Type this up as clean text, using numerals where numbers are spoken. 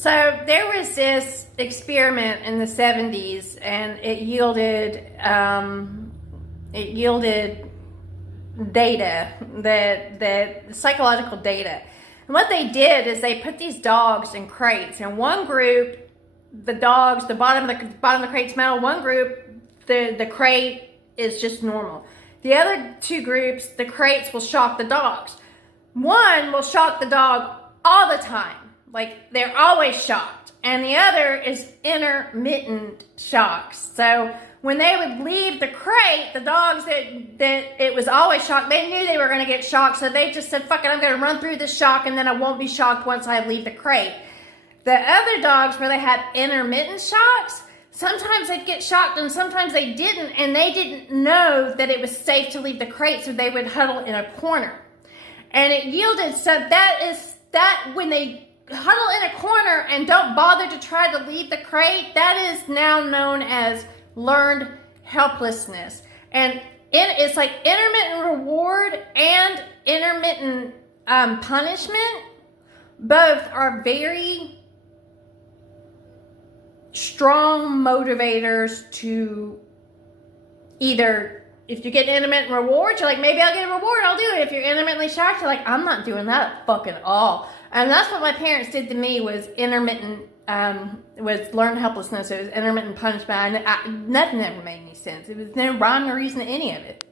So there was this experiment in the 70s, and it yielded data, that psychological data. And what they did is they put these dogs in crates. And one group, the dogs, the bottom of the crate's metal. One group, the crate is just normal. The other two groups, the crates will shock the dogs. One will shock the dog all the time. Like, they're always shocked. And the other is intermittent shocks. So when they would leave the crate, the dogs that it was always shocked, they knew they were going to get shocked. So they just said, fuck it, I'm going to run through this shock and then I won't be shocked once I leave the crate. The other dogs, where they had intermittent shocks, sometimes they'd get shocked and sometimes they didn't. And they didn't know that it was safe to leave the crate, so they would huddle in a corner. And it yielded, so that when they huddle in a corner and don't bother to try to leave the crate, that is now known as learned helplessness. And it's like intermittent reward and intermittent punishment. Both are very strong motivators to either, if you get intermittent rewards, you're like, maybe I'll get a reward, I'll do it. If you're intermittently shocked, you're like, I'm not doing that at fucking all. And that's what my parents did to me, was intermittent, was learned helplessness. It was intermittent punishment. Nothing ever made any sense. It was no rhyme or reason to any of it.